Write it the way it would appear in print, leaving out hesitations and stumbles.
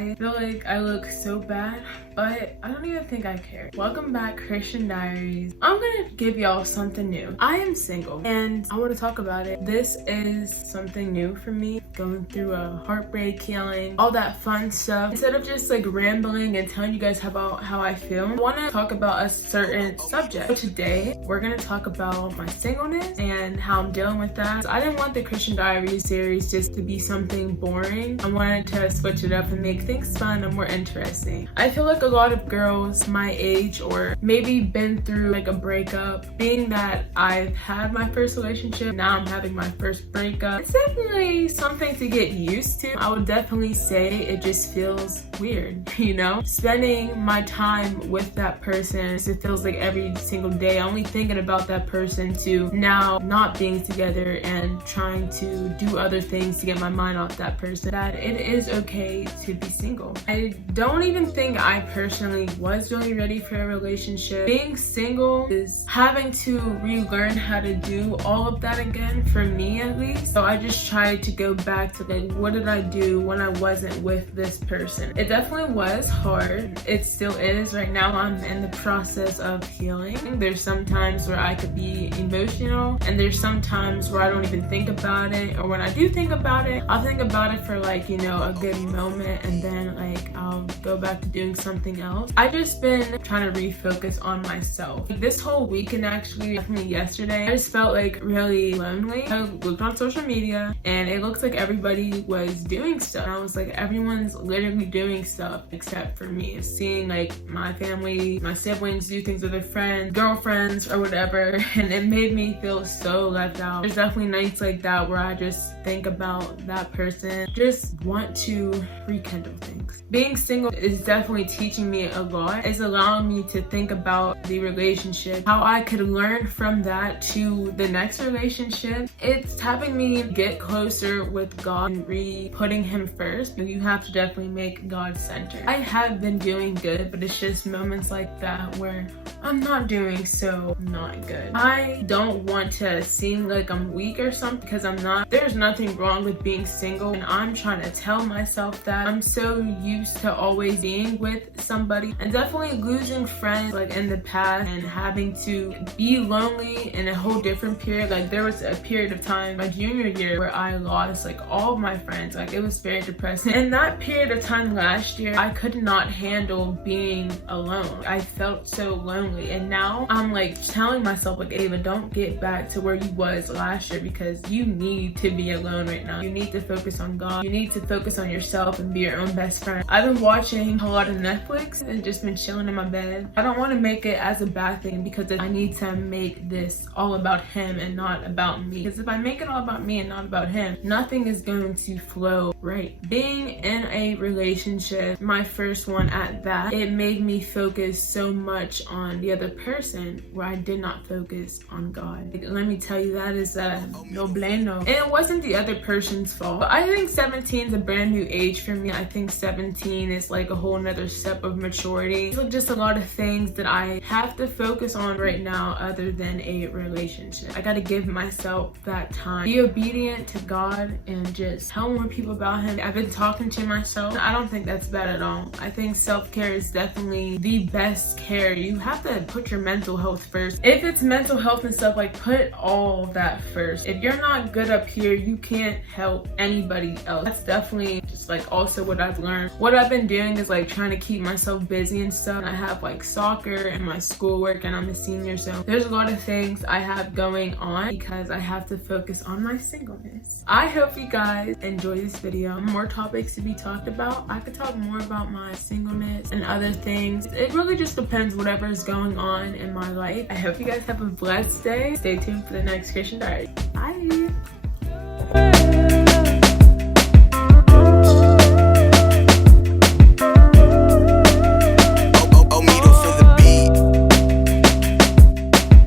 I feel like I look so bad, but I don't even think I care. Welcome back, Christian Diaries. I'm gonna give y'all something new. I am single and I want to talk about it. This is something new for me, going through a heartbreak, healing, all that fun stuff. Instead of just like rambling and telling you guys about how I feel, I want to talk about a certain subject. So today we're gonna talk about my singleness and how I'm dealing with that. So I didn't want the Christian Diaries series just to be something boring. I wanted to switch it up and make things fun and more interesting. I feel like a lot of girls my age, or maybe been through like a breakup, being that I've had my first relationship, now I'm having my first breakup, it's definitely something to get used to. I would definitely say it just feels weird, you know? Spending my time with that person, it feels like every single day only thinking about that person, to now not being together and trying to do other things to get my mind off that person, that it is okay to be single. I don't even think I personally was really ready for a relationship. Being single is having to relearn how to do all of that again, for me at least. So I just tried to go back to like, what did I do when I wasn't with this person? It definitely was hard. It still is. Right now I'm in the process of healing. There's some times where I could be emotional, and there's some times where I don't even think about it, or when I do think about it, I'll think about it for like, you know, a good moment, and then like I'll go back to doing something else. I just been trying to refocus on myself. This whole weekend, actually, definitely yesterday, I just felt like really lonely. I looked on social media and it looks like everybody was doing stuff. I was like, everyone's literally doing stuff except for me. Seeing like my family, my siblings do things with their friends, girlfriends, or whatever, and it made me feel so left out. There's definitely nights like that where I just think about that person, just want to rekindle things. Being single is definitely teaching me a lot. It's allowing me to think about the relationship, how I could learn from that to the next relationship. It's having me get closer with God and putting Him first. You have to definitely make God center. I have been doing good, but it's just moments like that where I'm not doing so not good. I don't want to seem like I'm weak or something, because I'm not. There's nothing wrong with being single, and I'm trying to tell myself that. I'm so used to always being with somebody, and definitely losing friends like in the past and having to be lonely in a whole different period. Like there was a period of time my junior year where I lost like all of my friends. Like it was very depressing. In that period of time last year, I could not handle being alone. I felt so lonely, and now I'm like telling myself like, Ava, don't get back to where you was last year, because you need to be alone right now. You need to focus on God. You need to focus on yourself and be your own best friend. I've been watching a lot of Netflix and just been chilling in my bed. I don't want to make it as a bad thing, because I need to make this all about Him and not about me. Because if I make it all about me and not about Him, nothing is going to flow right. Being in a relationship, my first one at that, it made me focus so much on the other person where I did not focus on God. Like, let me tell you, that is no bueno. And it wasn't the other person's fault. But I think 17 is a brand new age for me. I think 17 is like a whole nother step of maturity. So just a lot of things that I have to focus on right now other than a relationship. I gotta give myself that time. Be obedient to God and just tell more people about Him. I've been talking to myself. I don't think that's bad at all. I think self-care is definitely the best care. You have to put your mental health first. If it's mental health and stuff, like put all that first. If you're not good up here, you can't help anybody else. That's definitely just like also what I've learned. What I've been doing is like trying to keep myself busy and stuff. I have like soccer and my schoolwork, and I'm a senior, so there's a lot of things I have going on because I have to focus on my singleness. I hope you guys enjoy this video. More topics to be talked about. I could talk more about my singleness and other things. It really just depends whatever is going on in my life. I hope you guys have a blessed day. Stay tuned for the next Christian Diary. Bye.